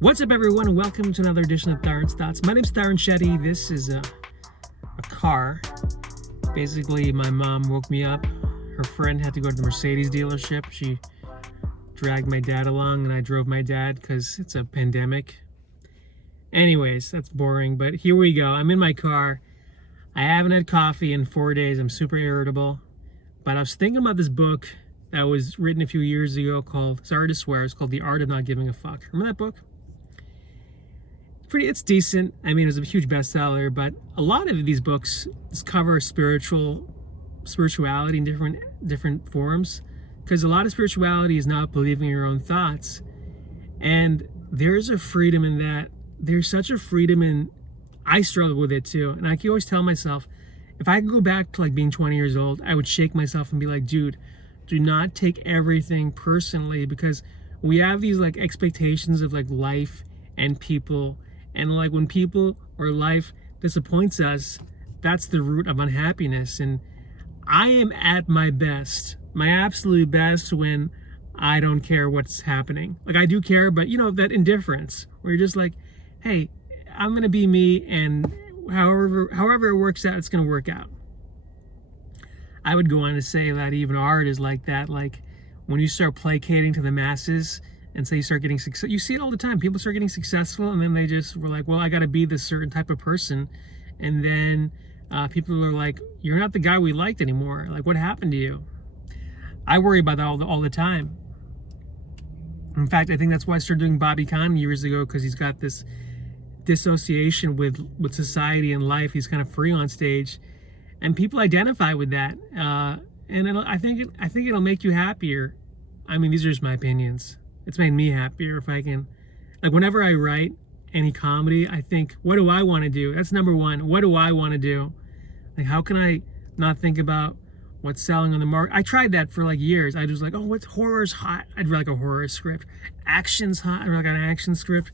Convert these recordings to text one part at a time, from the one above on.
What's up, everyone, and welcome to another edition of Tarun's Thoughts. My name's Tarun Shetty. This is a car. Basically, my mom woke me up. Her friend had to go to the Mercedes dealership. She dragged my dad along, and I drove my dad because it's a pandemic. Anyways, that's boring, but here we go. I'm in my car. I haven't had coffee in 4 days. I'm super irritable. But I was thinking about this book that was written a few years ago called, sorry to swear, it's called The Art of Not Giving a Fuck. Remember that book? It's decent. I mean, it was a huge bestseller, but a lot of these books cover spirituality in different forms, because a lot of spirituality is not believing your own thoughts, and there's a freedom in that. There's such a freedom in. I struggle with it too, and I can always tell myself, if I could go back to like being 20 years old, I would shake myself and be like, dude, do not take everything personally, because we have these like expectations of like life and people. And like when people or life disappoints us, that's the root of unhappiness. And I am at my best, my absolute best, when I don't care what's happening. Like I do care, but you know, that indifference where you're just like, hey, I'm gonna be me, and however it works out, it's gonna work out. I would go on to say that even art is like that. Like when you start placating to the masses, and so you start getting success. You see it all the time. People start getting successful, and then they just were like, well, I got to be this certain type of person. And then people are like, you're not the guy we liked anymore. Like, what happened to you? I worry about that all the time. In fact, I think that's why I started doing Bobby Conn years ago, because he's got this dissociation with society and life. He's kind of free on stage, and people identify with that. And I think it'll make you happier. I mean, these are just my opinions. It's made me happier if I can, like whenever I write any comedy, I think, what do I want to do? That's number one. What do I want to do? Like, how can I not think about what's selling on the market? I tried that for like years. I was like, oh, what's horror's hot? I'd write like a horror script. Action's hot. I'd write like an action script.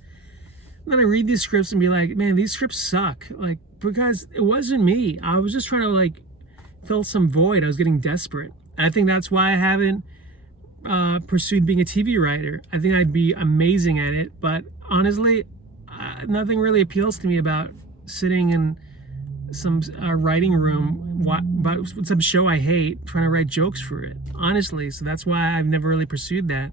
And then I read these scripts and be like, man, these scripts suck. Like, because it wasn't me. I was just trying to like fill some void. I was getting desperate. I think that's why I haven't pursued being a TV writer. I think I'd be amazing at it, but honestly, nothing really appeals to me about sitting in some writing room about some show I hate, trying to write jokes for it, honestly. So that's why I've never really pursued that.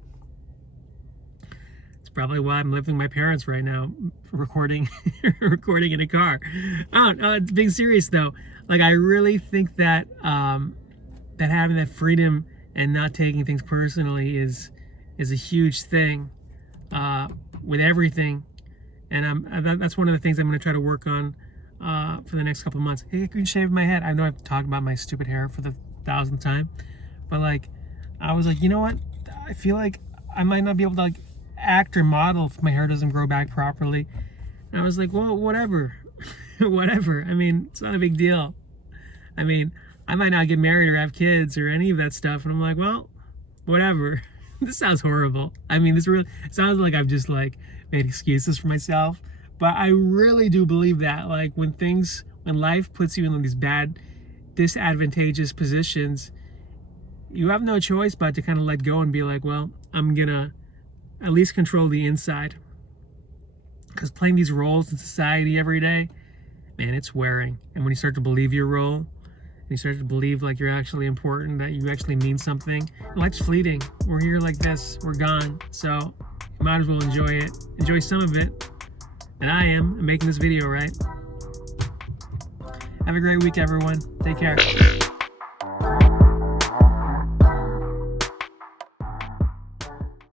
It's probably why I'm living with my parents right now, recording in a car. Being serious though, like I really think that that having that freedom and not taking things personally is a huge thing with everything. And that's one of the things I'm going to try to work on for the next couple of months. Hey, I can shave my head. I know I've talked about my stupid hair for the 1000th time, but like I was like, you know what? I feel like I might not be able to like act or model if my hair doesn't grow back properly. And I was like, well, whatever. Whatever. I mean, it's not a big deal. I mean, I might not get married or have kids or any of that stuff. And I'm like, well, whatever. This sounds horrible. I mean, it sounds like I've just like made excuses for myself. But I really do believe that, like when life puts you in these bad, disadvantageous positions, you have no choice but to kind of let go and be like, well, I'm gonna at least control the inside. Because playing these roles in society every day, man, it's wearing. And when you start to believe your role, you start to believe like you're actually important, that you actually mean something. Life's fleeting. We're here like this. We're gone. So you might as well enjoy it. Enjoy some of it. And I am. I'm making this video, right? Have a great week, everyone. Take care.